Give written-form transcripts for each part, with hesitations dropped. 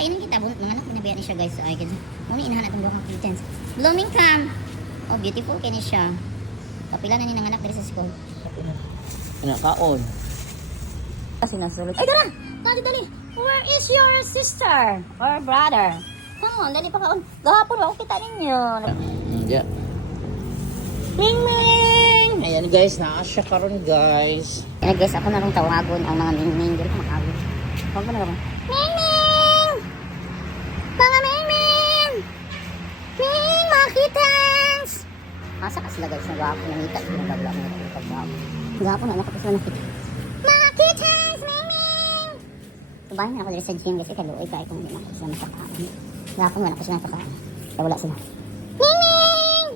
Pakainin kita. Mga anak, pinabayaan ni siya guys. So, ay, ganyan. Muna inahan atong buhang kittens. Blooming cam. Oh, beautiful kini siya. Kapila na ni nanganak diri sa school. Pinakaon. Kasi nasulod. Ay, dara! Dali. Where is your sister or brother? Come on, dali pa kaon. Gahapon ako kita ninyo. Yeah. Ming! Ayan guys, naasya karon guys. Ayan guys, ako na rin tawagon ang mga ming-ming. Dili ko makawin. Huwag ko na lang. Ming-ming! Mga ming-ming! Ming! Mga kittens! Asa ka sila guys, nag-aapon na nita. Nag-aapon na nita. Nag-aapon na nakapos na nakita. Mga kittens! Ming-ming! Subahin na ako dito sa gym kasi kaluoy kahit kung hindi na ako sila masakaan. Nag-aapon na ako sila masakaan. Kaya wala sila. Ming-ming!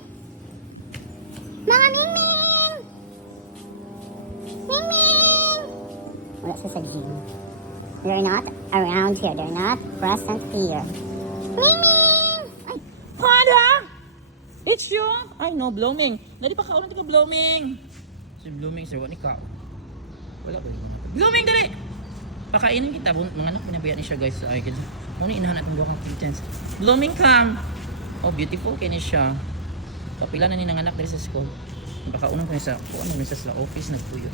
Mga ming-ming! Ming-ming! Wala sila sa gym. They're not around here. They're not present here. Ming-ming! Ay! Hada! It's you! Ay no, Blooming. Dali pa kaon ka Blooming. Si Blooming, sir, wala ka. Wala ko. Blooming, dali! Pakainin kita. Mga anak, pinabayaan ni siya guys. Ay, ganyan. Muna inahan atong buhang kittens. Blooming cam. Oh, beautiful kini siya. Kapila na ni nanganak diri sa school. Pakaunang ko sa office nagpuyo.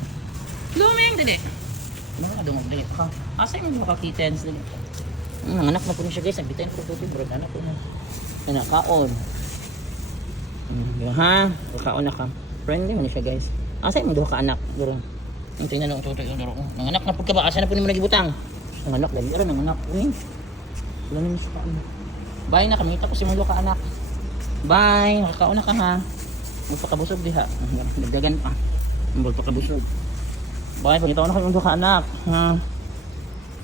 Blooming, dali! Mga kadungog dali pa ka. Asa yung mga kittens dali? Nanganak na po niya siya guys. Nagbitain ko po ito. Bro, anak ko na. Anak, kaon. Ha? Kaon na ka. Friendly mo na siya guys. Asa yung mga ka anak? Duro. Yung tingnan nung tutoy. Nanganak na po ka ba? Asa na po naman nagibutang? Nanganak dali. Ano nanganak? Wala naman siya ka anak. Bye na kami. Tapos si Mulo ka anak. Bye. Makakaon na ka ha. Magpakabusog diha. Nagdagan pa. Magpakabusog. Bye. Pagkitaon na kami Mulo ka anak. Ha?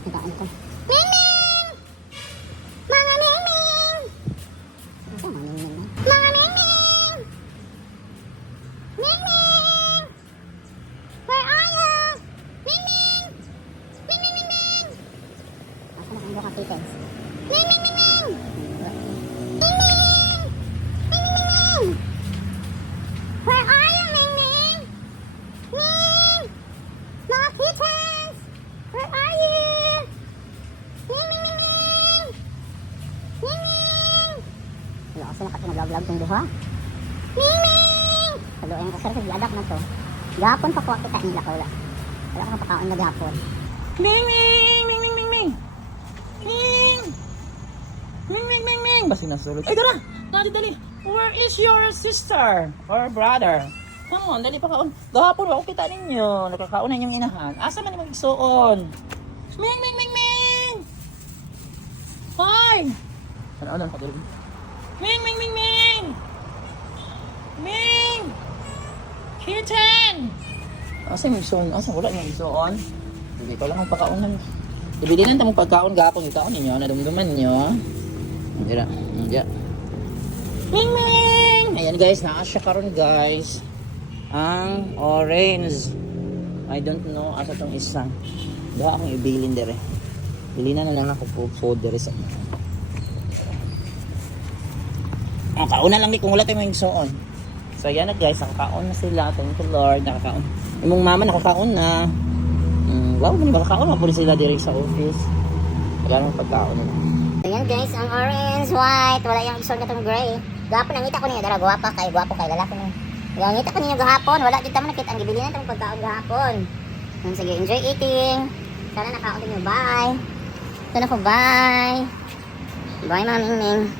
Nagkaan ko. Ming-ming! Mga ming-ming! Ito mga ming-ming. Mga ming-ming! Ming-ming! Where are you? Ming-ming! Ming-ming! Asa na kang buka kittens? Ming-ming! Ming-ming! Ming-ming! Where are you, Ming-ming? Ming! Mga kittens! Where are you? Ming-ming! Ming-ming! Wala kasi nakatinag-vlog tong duha. Ming-ming! Halo, ayun kasi sa adak na to. Gapon pa ko kita nila ko wala. Wala kang pakaon na gapon. Ming! Ming! Ming! Ming! Ming! Ming! Ming! Ming! Ming! Ming! Basta nasulod. Ay, dara! Dali! Where is your sister or brother? Come on, dali pa kaon. Gahapon ako kita ninyo. Nakakaon na inyong inahan. Asa man yung magsuon? Ming! Ming! Ming! Ming! Hi! Ano pa dali? Ming! Ming! Ming! Ming! Ming! Kitten! Asa yung magsuon? Asa wala yung magsuon? Hindi ko lang ang pakaon. Ibilinan tamong pagkaon gapon yung kaon ninyo. Nadumduman nyo. Hindi. Ming! Ming! Ayan guys, naasya karon guys. Ang orange. I don't know asa tong isa. Diba akong ibilin dire. Bilinan na lang ako po food dire sa kauna lang di kung wala tayong magsuon. So yan na guys, nakakaon na sila. Thank you Lord, nakakaon. Imong mama nakakaon na. Wow, nakakaon na po sila dire sa office. Wala nang pagkaon na. Ayan guys, ang orange, white, wala yung isol na itong gray. Gapon, nangita ko niya, dara, guwapa kay lalaki na. Nangita ko niya gahapon, wala kita man nakita, ang gibili na itong pagkaon gahapon. Sige, enjoy eating. Sana nakaon din nyo, bye. Sana ko, bye. Bye, Mami Ming.